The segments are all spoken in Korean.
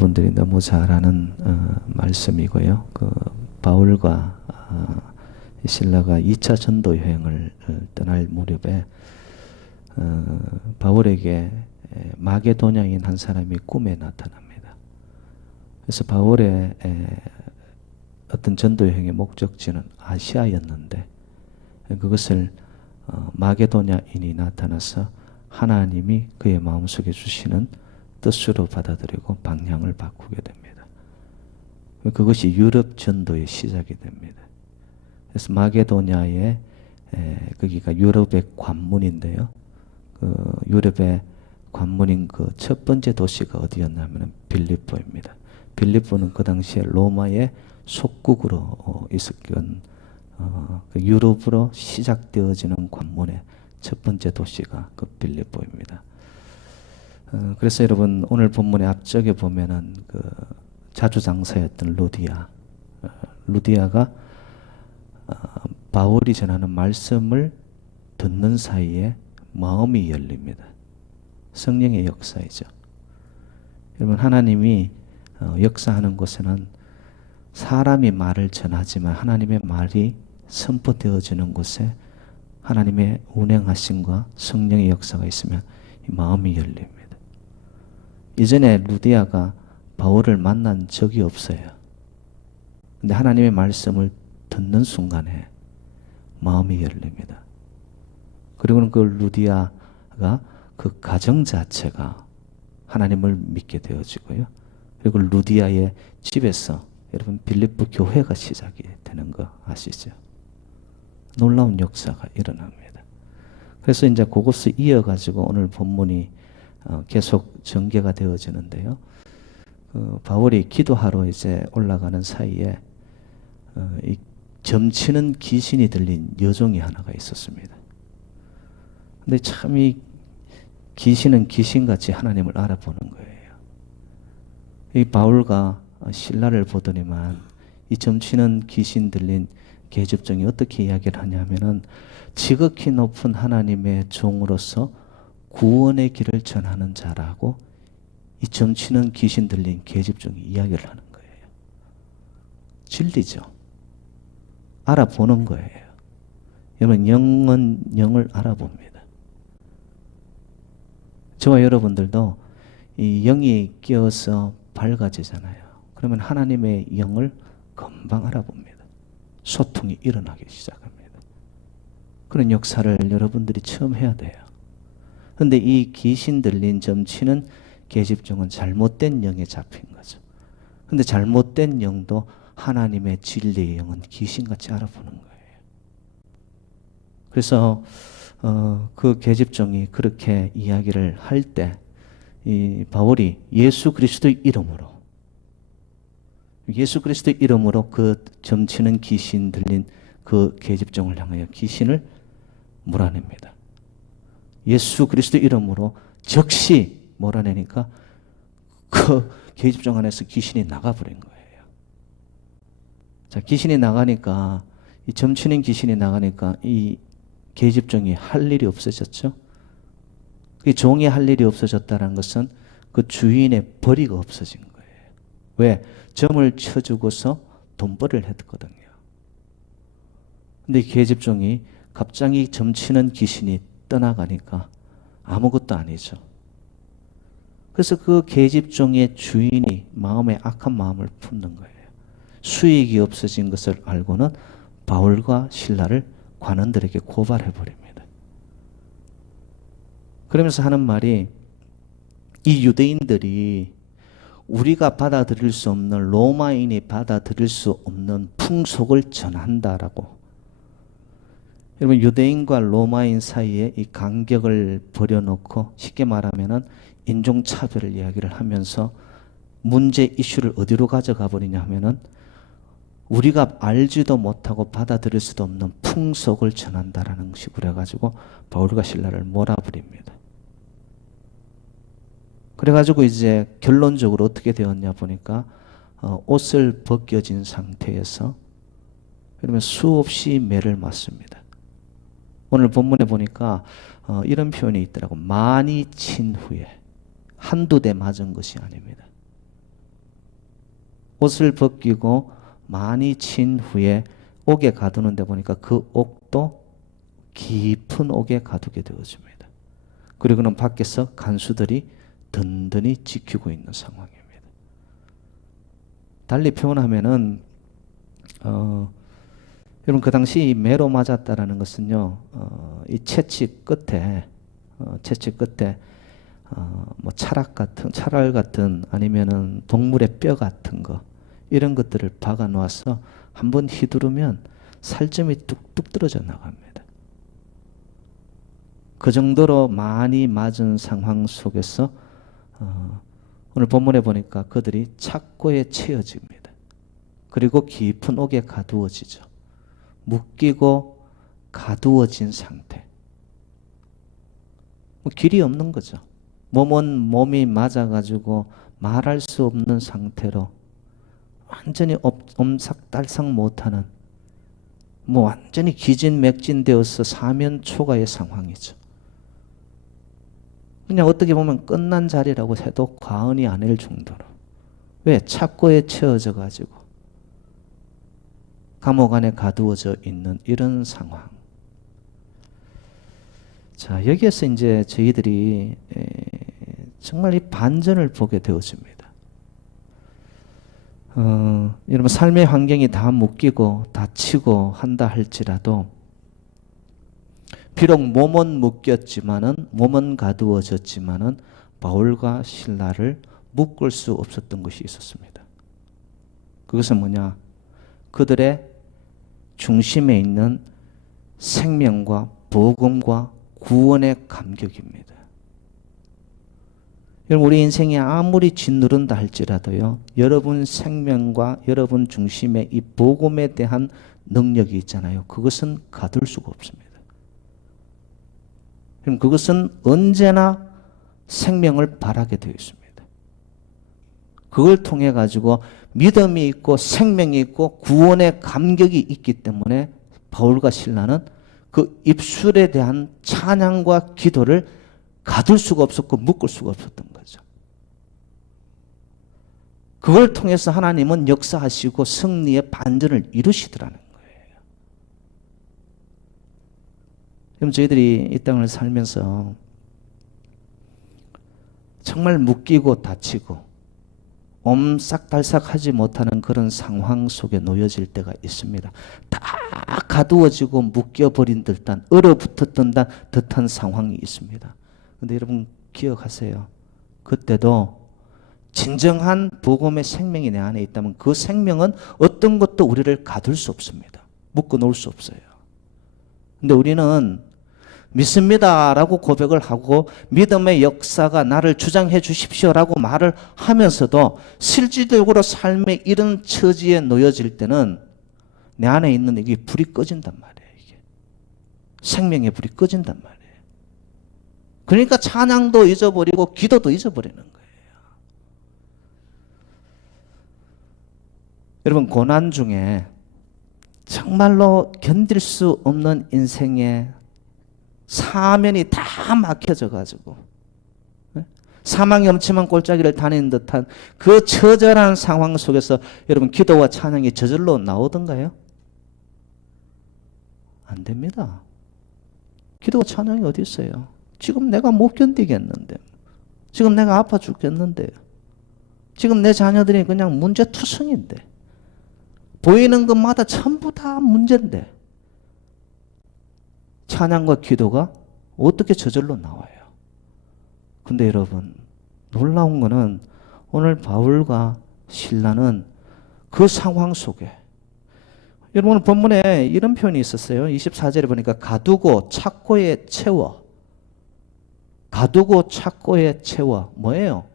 분들이 너무 잘 아는 말씀이고요. 그 바울과 실라가 2차 전도 여행을 떠날 무렵에 바울에게 마게도냐인 한 사람이 꿈에 나타납니다. 그래서 바울의 어떤 전도 여행의 목적지는 아시아였는데 그것을 마게도냐인이 나타나서 하나님이 그의 마음속에 주시는 뜻으로 받아들이고 방향을 바꾸게 됩니다. 그것이 유럽 전도의 시작이 됩니다. 그래서 마게도냐의 거기가 유럽의 관문인데요. 그 유럽의 관문인 그 첫 번째 도시가 어디였냐면 빌립보입니다. 빌립보는 그 당시에 로마의 속국으로 있었던 그 유럽으로 시작되어지는 관문의 첫 번째 도시가 그 빌립보입니다. 그래서 여러분 오늘 본문의 앞쪽에 보면은 그 자주장사였던 루디아가 바울이 전하는 말씀을 듣는 사이에 마음이 열립니다. 성령의 역사이죠. 여러분 하나님이 역사하는 곳에는 사람이 말을 전하지만 하나님의 말이 선포되어지는 곳에 하나님의 운행하심과 성령의 역사가 있으면 마음이 열립니다. 이전에 루디아가 바울을 만난 적이 없어요. 근데 하나님의 말씀을 듣는 순간에 마음이 열립니다. 그리고는 그 루디아가 그 가정 자체가 하나님을 믿게 되어지고요. 그리고 루디아의 집에서 여러분 빌립보 교회가 시작이 되는 거 아시죠? 놀라운 역사가 일어납니다. 그래서 이제 그것을 이어가지고 오늘 본문이 계속 전개가 되어지는데요. 바울이 기도하러 이제 올라가는 사이에 이 점치는 귀신이 들린 여종이 하나가 있었습니다. 근데 참 이 귀신은 귀신같이 하나님을 알아보는 거예요. 이 바울과 실라를 보더니만 이 점치는 귀신 들린 계집종이 어떻게 이야기를 하냐면은 지극히 높은 하나님의 종으로서 구원의 길을 전하는 자라고 이 점치는 귀신 들린 계집종이 이야기를 하는 거예요. 진리죠. 알아보는 거예요. 여러분 영은 영을 알아봅니다. 저와 여러분들도 이 영이 끼어서 밝아지잖아요. 그러면 하나님의 영을 금방 알아봅니다. 소통이 일어나기 시작합니다. 그런 역사를 여러분들이 처음 해야 돼요. 그런데 이 귀신 들린 점치는 계집종은 잘못된 영에 잡힌 거죠. 그런데 잘못된 영도 하나님의 진리의 영은 귀신같이 알아보는 거예요. 그래서 그 계집종이 그렇게 이야기를 할 때 이 바울이 예수 그리스도의 이름으로 그 점치는 귀신 들린 그 계집종을 향하여 귀신을 몰아냅니다. 예수 그리스도의 이름으로 즉시 몰아내니까 그 계집종 안에서 귀신이 나가버린 거예요. 자, 귀신이 나가니까 이 점치는 귀신이 나가니까 이 계집종이 할 일이 없어졌죠. 그 종이 할 일이 없어졌다는 것은 그 주인의 벌이가 없어진 거예요. 왜? 점을 쳐주고서 돈벌이를 했거든요. 근데 이 계집종이 갑자기 점치는 귀신이 떠나가니까 아무것도 아니죠. 그래서 그 계집종의 주인이 마음에 악한 마음을 품는 거예요. 수익이 없어진 것을 알고는 바울과 실라를 관원들에게 고발해 버립니다. 그러면서 하는 말이 이 유대인들이 우리가 받아들일 수 없는 로마인이 받아들일 수 없는 풍속을 전한다라고. 여러분 유대인과 로마인 사이에 이 간격을 버려놓고 쉽게 말하면은 인종차별을 이야기를 하면서 문제 이슈를 어디로 가져가 버리냐 하면은 우리가 알지도 못하고 받아들일 수도 없는 풍속을 전한다라는 식으로 해가지고 바울과 실라를 몰아버립니다. 그래가지고 이제 결론적으로 어떻게 되었냐 보니까 옷을 벗겨진 상태에서 그러면 수없이 매를 맞습니다. 오늘 본문에 보니까 이런 표현이 있더라고. 많이 친 후에 한두 대 맞은 것이 아닙니다. 옷을 벗기고 많이 친 후에 옥에 가두는데 보니까 그 옥도 깊은 옥에 가두게 되어집니다. 그리고는 밖에서 간수들이 든든히 지키고 있는 상황입니다. 달리 표현하면은 여러분 그 당시 매로 맞았다라는 것은요, 이 채찍 끝에 뭐 찰알 같은 아니면은 동물의 뼈 같은 거 이런 것들을 박아 놓아서 한번 휘두르면 살점이 뚝뚝 떨어져 나갑니다. 그 정도로 많이 맞은 상황 속에서 오늘 본문에 보니까 그들이 착고에 채워집니다. 그리고 깊은 옥에 가두어지죠. 묶이고 가두어진 상태. 길이 없는 거죠. 몸이 맞아가지고 말할 수 없는 상태로 완전히 엄삭달싹 못하는 완전히 기진맥진되어서 사면초가의 상황이죠. 그냥 어떻게 보면 끝난 자리라고 해도 과언이 아닐 정도로. 왜? 착고에 채워져 가지고 감옥 안에 가두어져 있는 이런 상황. 자, 여기에서 이제 저희들이 정말 이 반전을 보게 되어집니다. 여러분 삶의 환경이 다 묶이고 다치고 한다 할지라도 비록 몸은 가두어졌지만은 바울과 실라를 묶을 수 없었던 것이 있었습니다. 그것은 뭐냐? 그들의 중심에 있는 생명과 복음과 구원의 감격입니다. 여러분 우리 인생이 아무리 짓누른다 할지라도요, 여러분 생명과 여러분 중심에 이 복음에 대한 능력이 있잖아요. 그것은 가둘 수가 없습니다. 그럼 그것은 언제나 생명을 발하게 되어 있습니다. 그걸 통해 가지고 믿음이 있고 생명이 있고 구원의 감격이 있기 때문에 바울과 실라는 그 입술에 대한 찬양과 기도를 가둘 수가 없었고 묶을 수가 없었던 거죠. 그걸 통해서 하나님은 역사하시고 승리의 반전을 이루시더라는 거예요. 그럼 저희들이 이 땅을 살면서 정말 묶이고 다치고 옴싹달싹하지 못하는 그런 상황 속에 놓여질 때가 있습니다. 다 가두어지고 묶여버린 듯한 얼어붙었던 듯한 상황이 있습니다. 그런데 여러분 기억하세요. 그때도 진정한 복음의 생명이 내 안에 있다면 그 생명은 어떤 것도 우리를 가둘 수 없습니다. 묶어 놓을 수 없어요. 근데 우리는 믿습니다라고 고백을 하고 믿음의 역사가 나를 주장해 주십시오라고 말을 하면서도 실질적으로 삶의 이런 처지에 놓여질 때는 내 안에 있는 이게 불이 꺼진단 말이에요. 이게 생명의 불이 꺼진단 말이에요. 그러니까 찬양도 잊어버리고 기도도 잊어버리는 거예요. 여러분 고난 중에 정말로 견딜 수 없는 인생의 사면이 다 막혀져 가지고 사망의 엄침한 골짜기를 다니는 듯한 그 처절한 상황 속에서 여러분 기도와 찬양이 저절로 나오던가요? 안 됩니다. 기도와 찬양이 어디 있어요? 지금 내가 못 견디겠는데, 지금 내가 아파 죽겠는데, 지금 내 자녀들이 그냥 문제투성인데, 보이는 것마다 전부 다 문제인데 찬양과 기도가 어떻게 저절로 나와요? 근데 여러분 놀라운 거는 오늘 바울과 실라는 그 상황 속에 여러분 본문에 이런 표현이 있었어요. 24절에 보니까 가두고 착고에 채워. 가두고 착고에 채워. 뭐예요?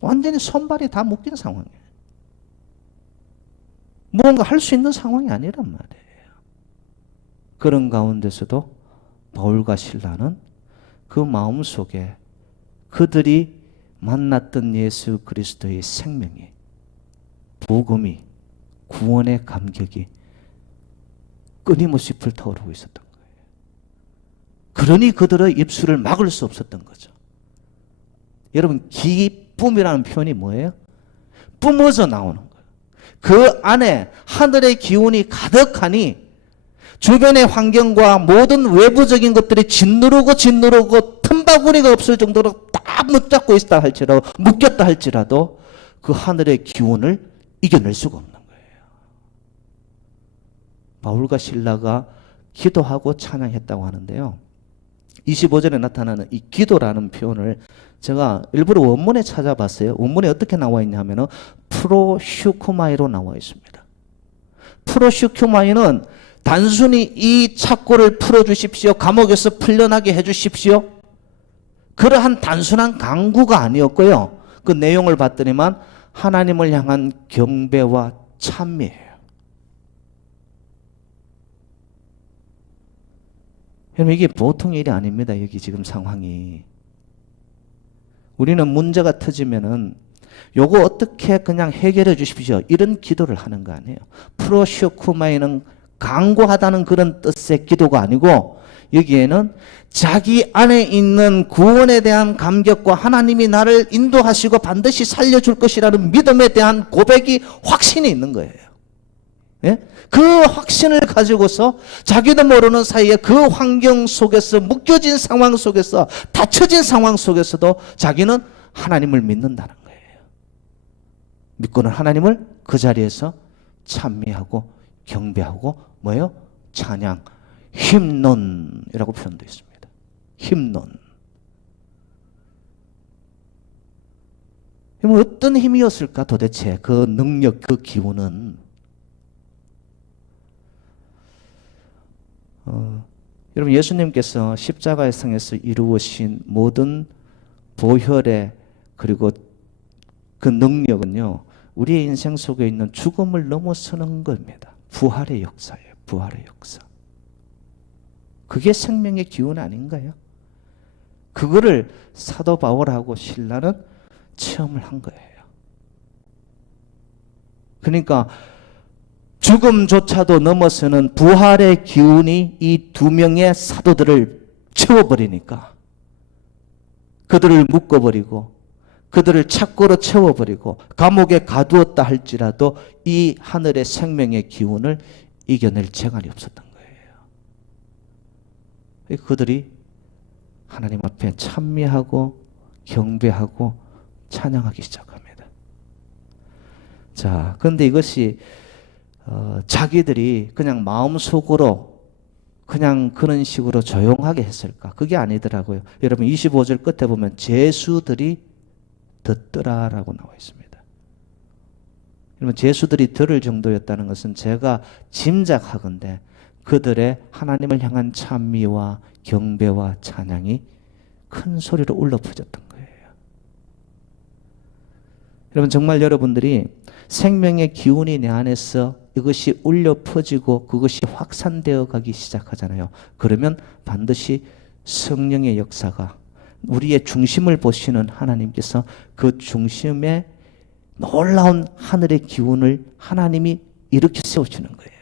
완전히 손발이 다 묶인 상황이에요. 무언가 할 수 있는 상황이 아니란 말이에요. 그런 가운데서도 바울과 실라는 그 마음속에 그들이 만났던 예수 그리스도의 생명이, 복음이, 구원의 감격이 끊임없이 불타오르고 있었던 거예요. 그러니 그들의 입술을 막을 수 없었던 거죠. 여러분 기쁨이라는 표현이 뭐예요? 뿜어져 나오는 거예요. 그 안에 하늘의 기운이 가득하니 주변의 환경과 모든 외부적인 것들이 짓누르고 틈바구니가 없을 정도로 다 붙잡고 있다 할지라도, 묶였다 할지라도 그 하늘의 기운을 이겨낼 수가 없는 거예요. 바울과 실라가 기도하고 찬양했다고 하는데요. 25절에 나타나는 이 기도라는 표현을 제가 일부러 원문에 찾아봤어요. 원문에 어떻게 나와 있냐면 프로슈쿠마이로 나와 있습니다. 프로슈쿠마이는 단순히 이 착고를 풀어주십시오, 감옥에서 풀려나게 해주십시오, 그러한 단순한 강구가 아니었고요. 그 내용을 봤더니만 하나님을 향한 경배와 찬미예요. 여러분, 이게 보통 일이 아닙니다. 여기 지금 상황이. 우리는 문제가 터지면은 요거 어떻게 그냥 해결해 주십시오, 이런 기도를 하는 거 아니에요. 프로쇼쿠마이는 강구하다는 그런 뜻의 기도가 아니고, 여기에는 자기 안에 있는 구원에 대한 감격과 하나님이 나를 인도하시고 반드시 살려줄 것이라는 믿음에 대한 고백이, 확신이 있는 거예요. 예? 그 확신을 가지고서 자기도 모르는 사이에 그 환경 속에서, 묶여진 상황 속에서, 닫혀진 상황 속에서도 자기는 하나님을 믿는다는 거예요. 믿고는 하나님을 그 자리에서 찬미하고 경배하고 뭐예요? 찬양, 힘론이라고 표현되어 있습니다. 힘론. 어떤 힘이었을까 도대체, 그 능력, 그 기운은. 여러분, 예수님께서 십자가의 상에서 이루어진 모든 보혈의 그리고 그 능력은요, 우리의 인생 속에 있는 죽음을 넘어서는 겁니다. 부활의 역사예요. 부활의 역사. 그게 생명의 기운 아닌가요? 그거를 사도 바울하고 신라는 체험을 한 거예요. 그러니까 죽음조차도 넘어서는 부활의 기운이 이 두 명의 사도들을 채워버리니까, 그들을 묶어버리고 그들을 착고로 채워버리고 감옥에 가두었다 할지라도 이 하늘의 생명의 기운을 이겨낼 재간이 없었던 거예요. 그들이 하나님 앞에 찬미하고 경배하고 찬양하기 시작합니다. 자, 그런데 이것이 자기들이 그냥 마음속으로 그냥 그런 식으로 조용하게 했을까? 그게 아니더라고요. 여러분, 25절 끝에 보면 제수들이 듣더라라고 나와 있습니다. 여러분, 제수들이 들을 정도였다는 것은 제가 짐작하건대 그들의 하나님을 향한 찬미와 경배와 찬양이 큰 소리로 울려 퍼졌던 거예요. 여러분, 정말 여러분들이 생명의 기운이 내 안에서 이것이 울려 퍼지고 그것이 확산되어 가기 시작하잖아요. 그러면 반드시 성령의 역사가, 우리의 중심을 보시는 하나님께서 그 중심에 놀라운 하늘의 기운을 하나님이 일으켜 세우시는 거예요.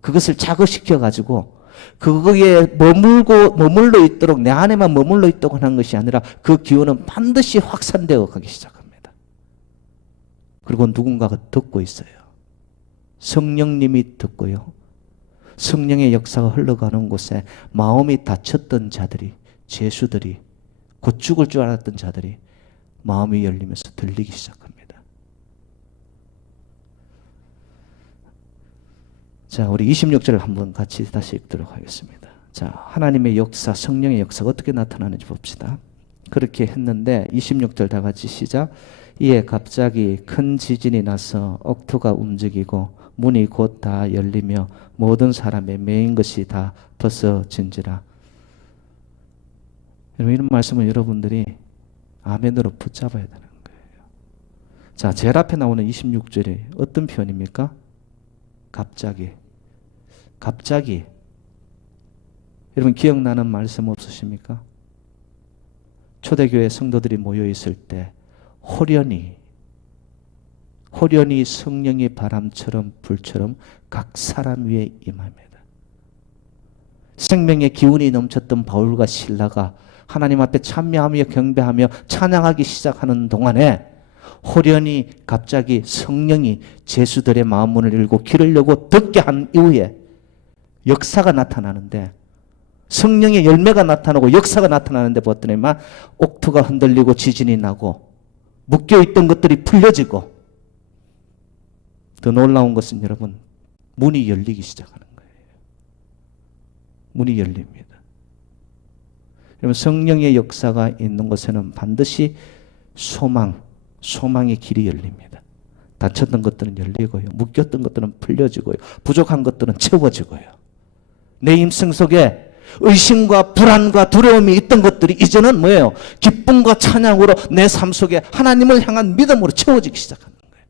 그것을 자극시켜 가지고 그거에 머물러 있도록, 내 안에만 머물러 있도록 하는 것이 아니라 그 기운은 반드시 확산되어 가기 시작합니다. 그리고 누군가가 듣고 있어요. 성령님이 듣고요. 성령의 역사가 흘러가는 곳에 마음이 닫혔던 자들이, 제수들이, 곧 죽을 줄 알았던 자들이 마음이 열리면서 들리기 시작합니다. 자, 우리 26절을 한번 같이 다시 읽도록 하겠습니다. 자, 하나님의 역사, 성령의 역사가 어떻게 나타나는지 봅시다. 그렇게 했는데 26절 다 같이 시작. 이에 갑자기 큰 지진이 나서 억토가 움직이고 문이 곧 다 열리며 모든 사람의 매인 것이 다 벗어진지라. 여러분, 이런 말씀을 여러분들이 아멘으로 붙잡아야 되는 거예요. 자, 제일 앞에 나오는 26절이 어떤 표현입니까? 갑자기. 갑자기. 여러분, 기억나는 말씀 없으십니까? 초대교회 성도들이 모여 있을 때 호련히 성령이 바람처럼 불처럼 각 사람 위에 임합니다. 생명의 기운이 넘쳤던 바울과 실라가 하나님 앞에 찬미하며 경배하며 찬양하기 시작하는 동안에 호련히 갑자기 성령이 제수들의 마음 문을 열고 귀를 열고 듣게 한 이후에 역사가 나타나는데, 성령의 열매가 나타나고 역사가 나타나는데 보았더니만 옥토가 흔들리고 지진이 나고 묶여있던 것들이 풀려지고, 더 놀라운 것은 여러분, 문이 열리기 시작하는 거예요. 문이 열립니다. 여러분, 성령의 역사가 있는 곳에는 반드시 소망의 길이 열립니다. 닫혔던 것들은 열리고요. 묶였던 것들은 풀려지고요. 부족한 것들은 채워지고요. 내 임성 속에 의심과 불안과 두려움이 있던 것들이 이제는 뭐예요? 기쁨과 찬양으로 내 삶 속에 하나님을 향한 믿음으로 채워지기 시작하는 거예요.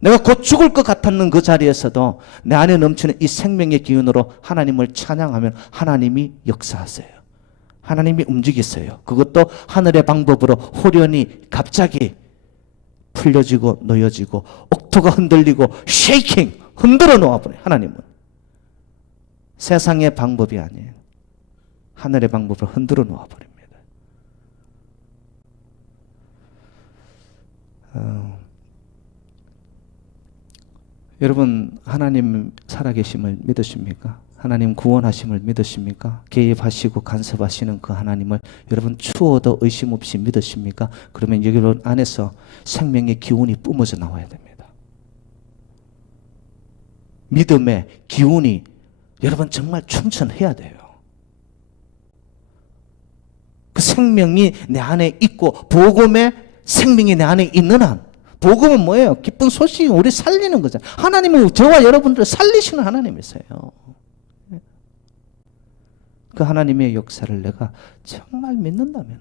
내가 곧 죽을 것 같았는 그 자리에서도 내 안에 넘치는 이 생명의 기운으로 하나님을 찬양하면 하나님이 역사하세요. 하나님이 움직이세요. 그것도 하늘의 방법으로 호련히 갑자기 풀려지고 놓여지고 옥토가 흔들리고 쉐이킹 흔들어 놓아버려요. 하나님은 세상의 방법이 아니에요. 하늘의 방법으로 흔들어 놓아버립니다. 여러분, 하나님 살아계심을 믿으십니까? 하나님 구원하심을 믿으십니까? 개입하시고 간섭하시는 그 하나님을 여러분 추워도 의심 없이 믿으십니까? 그러면 여러분 안에서 생명의 기운이 뿜어져 나와야 됩니다. 믿음의 기운이 여러분 정말 충천해야 돼요. 그 생명이 내 안에 있고 복음의 생명이 내 안에 있는 한, 복음은 뭐예요? 기쁜 소식이 우리 살리는 거잖아요. 하나님은 저와 여러분들을 살리시는 하나님이세요. 그 하나님의 역사를 내가 정말 믿는다면,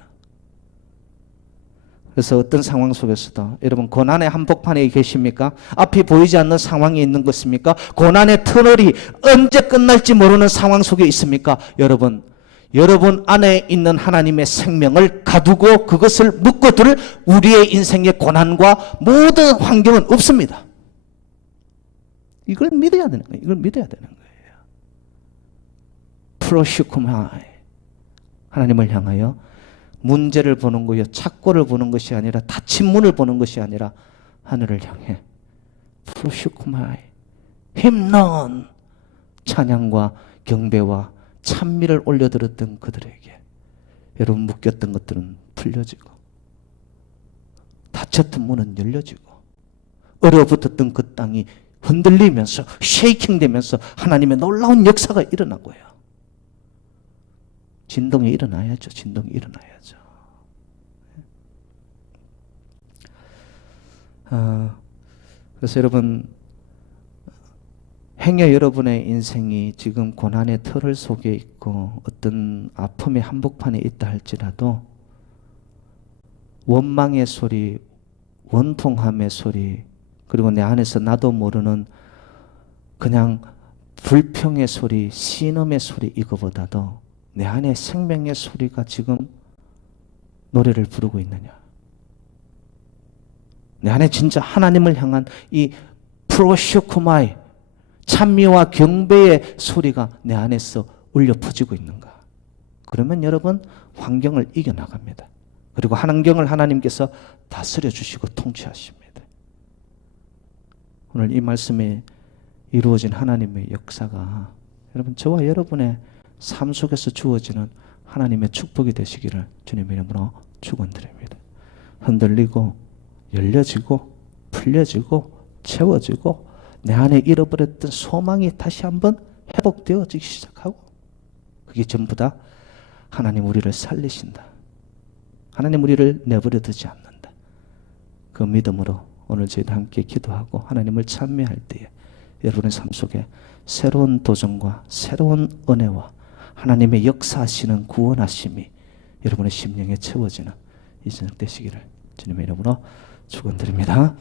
그래서 어떤 상황 속에서도 여러분 고난의 한복판에 계십니까? 앞이 보이지 않는 상황이 있는 것입니까? 고난의 터널이 언제 끝날지 모르는 상황 속에 있습니까? 여러분 안에 있는 하나님의 생명을 가두고 그것을 묶어둘 우리의 인생의 고난과 모든 환경은 없습니다. 이걸 믿어야 되는 거예요. 이걸 믿어야 되는 거예요. 프로시쿠마이, 하나님을 향하여 문제를 보는 거요, 착고를 보는 것이 아니라, 닫힌 문을 보는 것이 아니라 하늘을 향해 프로시쿠마이, 힘난 찬양과 경배와 찬미를 올려드렸던 그들에게 여러분 묶였던 것들은 풀려지고, 닫혔던 문은 열려지고, 얼어붙었던 그 땅이 흔들리면서 쉐이킹되면서 하나님의 놀라운 역사가 일어나고요. 진동이 일어나야죠. 진동이 일어나야죠. 그래서 여러분, 행여 여러분의 인생이 지금 고난의 터널 속에 있고 어떤 아픔의 한복판에 있다 할지라도 원망의 소리, 원통함의 소리, 그리고 내 안에서 나도 모르는 그냥 불평의 소리, 신음의 소리, 이거보다도 내 안에 생명의 소리가 지금 노래를 부르고 있느냐? 내 안에 진짜 하나님을 향한 이 프로쇼쿠마이, 찬미와 경배의 소리가 내 안에서 울려 퍼지고 있는가? 그러면 여러분 환경을 이겨나갑니다. 그리고 환경을 하나님께서 다스려 주시고 통치하십니다. 오늘 이 말씀에 이루어진 하나님의 역사가 여러분 저와 여러분의 삶 속에서 주어지는 하나님의 축복이 되시기를 주님의 이름으로 축원드립니다. 흔들리고 열려지고 풀려지고 채워지고 내 안에 잃어버렸던 소망이 다시 한번 회복되어지기 시작하고, 그게 전부 다 하나님 우리를 살리신다, 하나님 우리를 내버려 두지 않는다, 그 믿음으로 오늘 저희도 함께 기도하고 하나님을 찬미할 때에 여러분의 삶 속에 새로운 도전과 새로운 은혜와 하나님의 역사하시는 구원하심이 여러분의 심령에 채워지는 이 저녁 되시기를 주님의 이름으로 축원드립니다.